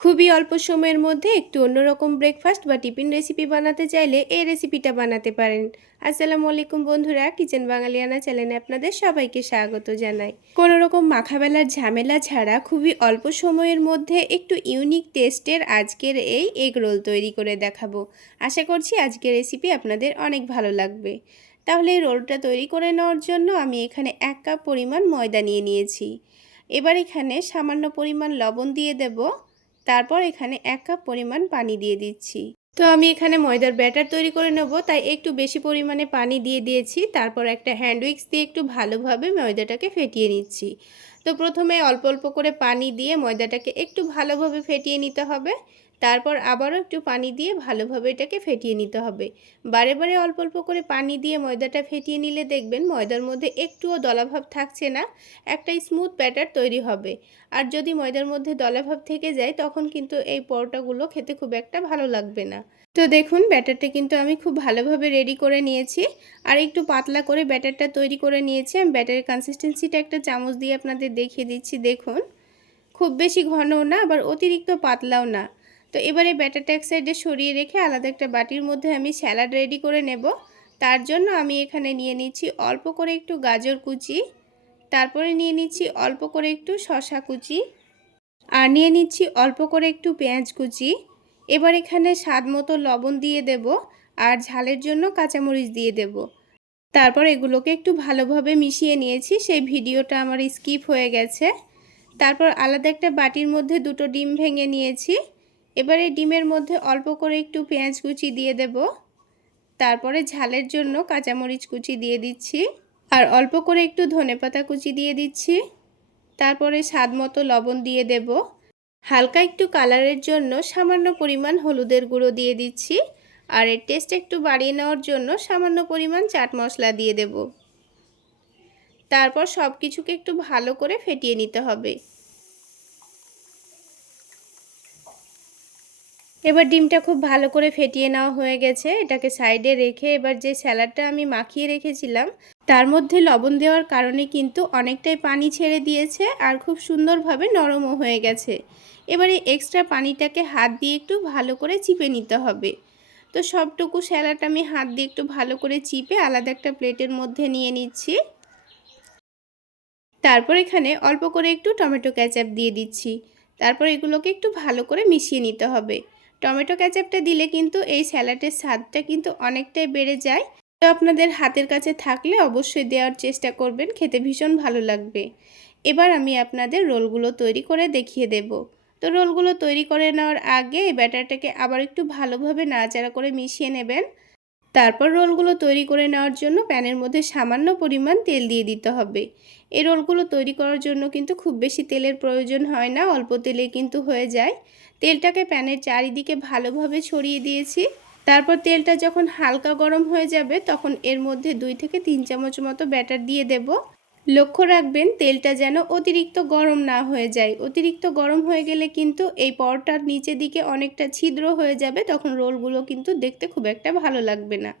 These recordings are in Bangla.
খুবই অল্প সময়ের মধ্যে একটু অন্যরকম ব্রেকফাস্ট বা টিফিন রেসিপি বানাতে চাইলে এই রেসিপিটা বানাতে পারেন। আসসালামু আলাইকুম বন্ধুরা কিচেন বাঙালিয়ানা চ্যানেলে আপনাদের সবাইকে স্বাগত জানাই। কোনো রকম মাখাবেলার ঝামেলা ছাড়া খুবই অল্প সময়ের মধ্যে একটু ইউনিক টেস্টের আজকের এই এগ রোল তৈরি করে দেখাবো। আশা করছি আজকের রেসিপি আপনাদের অনেক ভালো লাগবে। তাহলে এই রোলটা তৈরি করে নেওয়ার জন্য আমি এখানে এক কাপ পরিমাণ ময়দা নিয়ে নিয়েছি। এবার এখানে সামান্য পরিমাণ লবণ দিয়ে দেবো। তারপর এখানে এক কাপ পরিমাণ পানি দিয়ে দিচ্ছি। তো আমি এখানে ময়দার ব্যাটার তৈরি করে নেব, তাই একটু বেশি পরিমাণে পানি দিয়ে দিয়েছি। তারপর একটা হ্যান্ড উইক্স দিয়ে একটু ভালোভাবে ময়দাটাকে ফেটিয়ে নিচ্ছি। তো প্রথমে অল্প অল্প করে পানি দিয়ে ময়দাটাকে একটু ভালোভাবে ফেটিয়ে নিতে হবে। তারপর আবারও একটু পানি দিয়ে ভালোভাবে এটাকে ফেটিয়ে নিতে হবে। বারে বারে অল্প অল্প করে পানি দিয়ে ময়দাটা ফেটিয়ে নিলে দেখবেন ময়দার মধ্যে একটুও দলাভাব থাকছে না, একটা স্মুথ ব্যাটার তৈরি হবে। আর যদি ময়দার মধ্যে দলাভাব থেকে যায় তখন কিন্তু এই পরোটাগুলো খেতে খুব একটা ভালো লাগবে না। তো দেখুন ব্যাটারটা কিন্তু আমি খুব ভালোভাবে রেডি করে নিয়েছি। আর একটু পাতলা করে ব্যাটারটা তৈরি করে নিয়েছি। আমি ব্যাটারের কনসিস্টেন্সিটা একটা চামচ দিয়ে আপনাদের দেখিয়ে দিচ্ছি। দেখুন, খুব বেশি ঘনও না, আবার অতিরিক্ত পাতলাও না। তো এবারে ব্যাটারটা এক সাইডে সরিয়ে রেখে আলাদা একটা বাটির মধ্যে আমি স্যালাড রেডি করে নেব। তার জন্য আমি এখানে নিয়ে নিচ্ছি অল্প করে একটু গাজর কুচি, তারপরে নিয়ে নিচ্ছি অল্প করে একটু শশা কুচি, আর নিয়ে নিচ্ছি অল্প করে একটু পেঁয়াজ কুচি। এবার এখানে স্বাদ মতো লবণ দিয়ে দেব আর ঝালের জন্য কাঁচামরিচ দিয়ে দেব। তারপর এগুলোকে একটু ভালোভাবে মিশিয়ে নিয়েছি, সেই ভিডিওটা আমার স্কিপ হয়ে গেছে। তারপর আলাদা একটা বাটির মধ্যে দুটো ডিম ভেঙে নিয়েছি। এবারে ডিমের মধ্যে অল্প করে একটু পেঁয়াজ কুচি দিয়ে দেব। তারপরে ঝালের জন্য কাঁচামরিচ কুচি দিয়ে দিচ্ছি। আর অল্প করে একটু ধনেপাতা কুচি দিয়ে দিচ্ছি। তারপরে স্বাদ মতো লবণ দিয়ে দেব। হালকা একটু কালারের জন্য সামান্য পরিমাণ হলুদের গুঁড়ো দিয়ে দিচ্ছি। আর এর টেস্ট একটু বাড়িয়ে নেওয়ার জন্য সামান্য পরিমাণ চাট মশলা দিয়ে দেব। তারপর সব কিছুকে একটু ভালো করে ফেটিয়ে নিতে হবে। এবার ডিমটা খুব ভালো করে ফেটিয়ে নেওয়া হয়ে গেছে। এটাকে সাইডে রেখে এবার যে স্যালাডটা আমি মাখিয়ে রেখেছিলাম, তার মধ্যে লবণ দেওয়ার কারণে কিন্তু অনেকটাই পানি ছেড়ে দিয়েছে আর খুব সুন্দরভাবে নরমও হয়ে গেছে। এবারে এক্সট্রা পানিটাকে হাত দিয়ে একটু ভালো করে চিপে নিতে হবে। তো সবটুকু স্যালাড আমি হাত দিয়ে একটু ভালো করে চিপে আলাদা একটা প্লেটের মধ্যে নিয়ে নিচ্ছি। তারপর এখানে অল্প করে একটু টমেটো ক্যাচাপ দিয়ে দিচ্ছি। তারপর এগুলোকে একটু ভালো করে মিশিয়ে নিতে হবে। টমেটো ক্যাচাপটা দিলে কিন্তু এই স্যালাডের স্বাদটা কিন্তু অনেকটাই বেড়ে যায়। তো আপনাদের হাতের কাছে থাকলে অবশ্যই দেওয়ার চেষ্টা করবেন, খেতে ভীষণ ভালো লাগবে। এবার আমি আপনাদের রোলগুলো তৈরি করে দেখিয়ে দেব। তো রোলগুলো তৈরি করে নেওয়ার আগে এই ব্যাটারটাকে আবার একটু ভালোভাবে নাড়াচাড়া করে মিশিয়ে নেবেন। তারপর রোলগুলো তৈরি করে নেওয়ার জন্য প্যানের মধ্যে সামান্য পরিমাণ তেল দিয়ে দিতে হবে। এই রোলগুলো তৈরি করার জন্য কিন্তু খুব বেশি তেলের প্রয়োজন হয় না, অল্প তেলে কিন্তু হয়ে যায়। তেলটাকে প্যানের চারিদিকে ভালোভাবে ছড়িয়ে দিয়েছি। তারপর তেলটা যখন হালকা গরম হয়ে যাবে, তখন এর মধ্যে দুই থেকে তিন চামচ মতো ব্যাটার দিয়ে দেব। লক্ষ্য রাখবেন, তেলটা যেন অতিরিক্ত গরম না হয়ে যায়। অতিরিক্ত গরম হয়ে গেলে কিন্তু এই পরটার নিচের দিকে অনেকটা ছিদ্র হয়ে যাবে, তখন রোলগুলো কিন্তু দেখতে খুব একটা ভালো লাগবে না।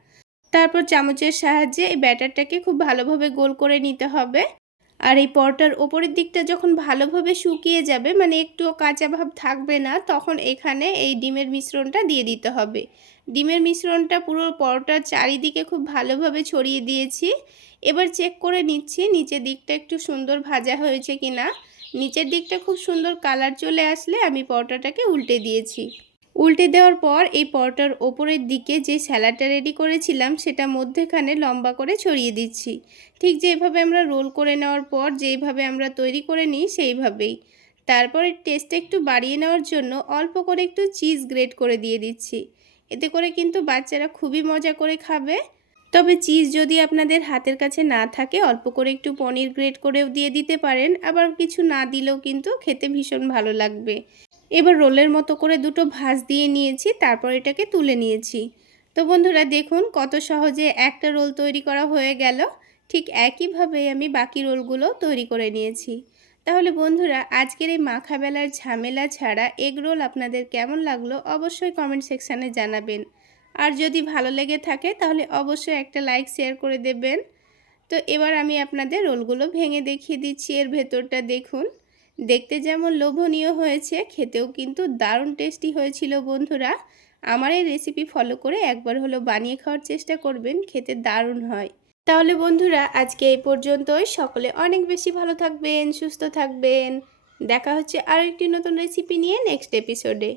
তারপর চামচের সাহায্যে এই ব্যাটারটাকে খুব ভালোভাবে গোল করে নিতে হবে। আর এই পরটার ওপরের দিকটা যখন ভালোভাবে শুকিয়ে যাবে মানে একটুও কাঁচা ভাব থাকবে না, তখন এখানে এই ডিমের মিশ্রণটা দিয়ে দিতে হবে। ডিমের মিশ্রণটা পুরো পরোটার চারিদিকে খুব ভালোভাবে ছড়িয়ে দিয়েছি। এবার চেক করে নিচ্ছি নিচের দিকটা একটু সুন্দর ভাজা হয়েছে কি না নিচের দিকটা খুব সুন্দর কালার চলে আসলে আমি পরোটাটাকে উল্টে দিয়েছি। উল্টে দেওয়ার পর এই পরোটার ওপরের দিকে যে স্যালাডটা রেডি করেছিলাম, সেটা মধ্যেখানে লম্বা করে ছড়িয়ে দিচ্ছি। ঠিক যেভাবে আমরা রোল করে নেওয়ার পর, যেইভাবে আমরা তৈরি করে নিই, সেইভাবেই। তারপরে টেস্টটা একটু বাড়িয়ে নেওয়ার জন্য অল্প করে একটু চিজ গ্রেট করে দিয়ে দিচ্ছি। এতে করে কিন্তু বাচ্চারা খুবই মজা করে খাবে। তবে চিজ যদি আপনাদের হাতের কাছে না থাকে, অল্প করে একটু পনির গ্রেট করেও দিয়ে দিতে পারেন। আবার কিছু না দিলেও কিন্তু খেতে ভীষণ ভালো লাগবে। এবার রোলের মতো করে দুটো ভাঁজ দিয়ে নিয়েছি, তারপর এটাকে তুলে নিয়েছি। তো বন্ধুরা, দেখুন কত সহজে একটা রোল তৈরি করা হয়ে গেল। ঠিক একইভাবে আমি বাকি রোলগুলো তৈরি করে নিয়েছি। তাহলে বন্ধুরা, আজকের এই মাখাবেলার ঝামেলা ছাড়া এগ রোল আপনাদের কেমন লাগল অবশ্যই কমেন্ট সেকশানে জানাবেন। আর যদি ভালো লেগে থাকে, তাহলে অবশ্যই একটা লাইক, শেয়ার করে দেবেন। তো এবার আমি আপনাদের রোলগুলো ভেঙে দেখিয়ে দিচ্ছি, এর ভেতরটা দেখুন। দেখতে যেমন লোভনীয় হয়েছে, খেতেও কিন্তু দারুণ টেস্টি হয়েছিল বন্ধুরা। আমার এই রেসিপি ফলো করে একবার হলো বানিয়ে খাওয়ার চেষ্টা করবেন, খেতে দারুণ হয়। তাহলে বন্ধুরা, আজকে এই পর্যন্তই। সকলে অনেক বেশি ভালো থাকবেন, সুস্থ থাকবেন। দেখা হচ্ছে আরেকটি একটি নতুন রেসিপি নিয়ে নেক্সট এপিসোডে